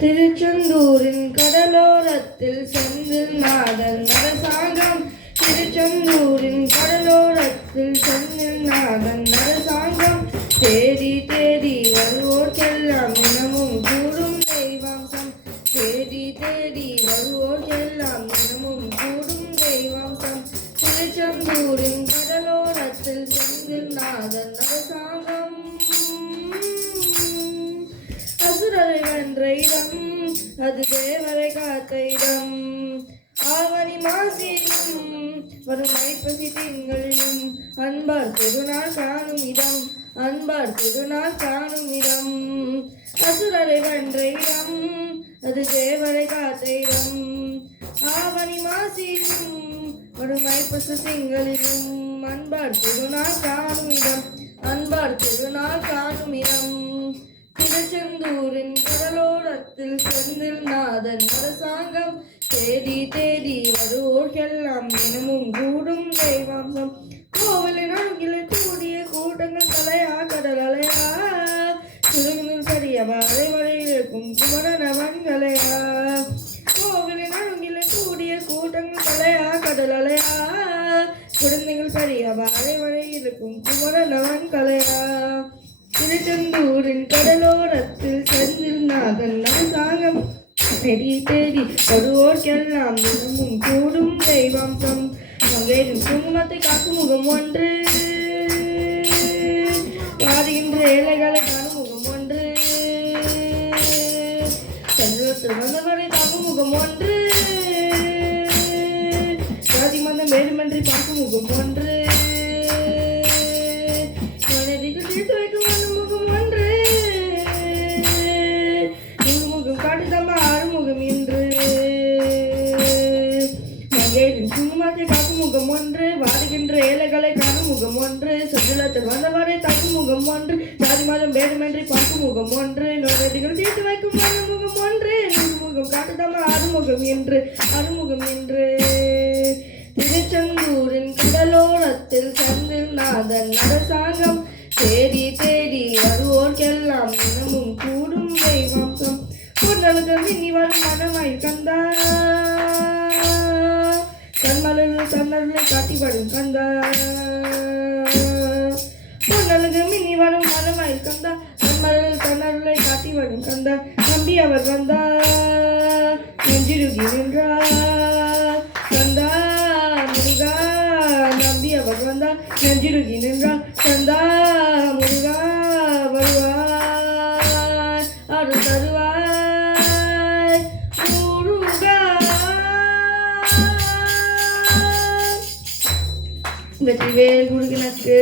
திருச்செந்தூரின் கடலோரத்தில் செந்தில் நாதன் அரசாங்கம். திருச்செந்தூரின் கடலோரத்தில் செந்தில் நாதன் அரசாங்கம். தேடி தேடி வருவோர்க்கெல்லாம் தினமும் கூடும் தெய்வாம்சம். தேடி தேடி வருவோர்க்கெல்லாம் தினமும் கூடும் தெய்வாம்சம். திருச்செந்தூரின் கடலோரத்தில் செந்தில் நாதன் அரசாங்கம். அசுரரை வென்ற இடம், அது தேவரை காத்த இடம். ஆவணி மாசிலும் வரும் ஐப்பசி திங்களிலும் அன்பார் திருநாள் காணும் இடம். அன்பார் திருநாள் காணும் இடம். அசுரரை வென்ற இடம், அது தேவரை காத்த இடம். ஆவணி மாசிலும் வரும் ஐப்பசி திங்களிலும் அன்பார் திருநாள் காணும் இடம். அன்பார் திருநாள் காணும் இடம். திருச்செந்தூரின் கடலோரத்தில் செந்தில் நாதன் அரசாங்கம். தேடி தேடி வருவோர்க்கெல்லாம் தினமும் கூடும் தெய்வாம்சம். கோவிலின் அருகிலே கூடிய கூட்டங்கள் தலையா கடல் அலையா. சுருங்கில் சரியவா அலைவரையில் இருக்கும் குமரனவன்களையா. கோவிலின் அருகிலே கூடிய கூட்டங்கள் தலையா கடல் அலையா. குழந்தைகள் பெரியவா அலைவரையில் இருக்கும் குமரனவன்களையா. திருச்செந்தூரின் கடலோரத்தில் செந்தில் நாதன் அரசாங்கம். தேடி தேடி வருவோர்க்கெல்லாம் தினமும் கூடும் தெய்வாம்சம். மங்கையின் குங்குமத்தை காக்கும் முகம் ஒன்று, பாடுகின்ற ஏழைகளை காணும் முகம் ஒன்று, சந்திரத்தில் வந்தவரை தாக்கும் முகம் ஒன்று, ஜாதி மதம் வேறுமன்றி பார்க்கும் முகம் ஒன்று, தீர்த்து வைக்கும் முகம் ஒன்று, முகம் காட்டுதம்மா ஆறுமுகம் என்று. மங்கையின் குங்குமத்தை காக்கும் முகம் ஒன்று, வாடுகின்ற ஏழைகளை காணும் முகம் ஒன்று, சுற்றுலத்தில் வந்தவரை தாக்கும் முகம் ஒன்று, ஜாதி மதம் வேண்டுமென்றி பார்க்கும் முகம் ஒன்று, நோயடிகள் தீர்த்து வைக்கும் முகம் ஒன்று, முகம் காட்டுதம்மா ஆறுமுகம் என்று. அறுமுகம் என்று. திருச்செந்தூரின் கடலோரத்தில் செந்தில் நாதன் அரசாங்கம். தேடி தேடி வருவோர்க்கெல்லாம் தினமும் கூடும் தெய்வாம்சம். பொன்னழுக மின்னி வரும் மனமாய் கந்தா, கண்மலர்கள் தன்னர்களை காட்டி வரும் கந்தா. பொன்னழுக மின்னி வரும் மனமாய் கந்தா, கண்மலர்கள் தன்னர்களை காட்டி வரும் கந்தா. நம்பி அவர் வந்தா, நெஞ்சிருகி நின்றார் கந்தா முருகா. நம்பி அவர் வந்தா, நெஞ்சிருகி நின்றார் கந்தா முருகா. வருவாய் அருள் தருவாய் முருகா. வெற்றிவேல் முருகனுக்கு.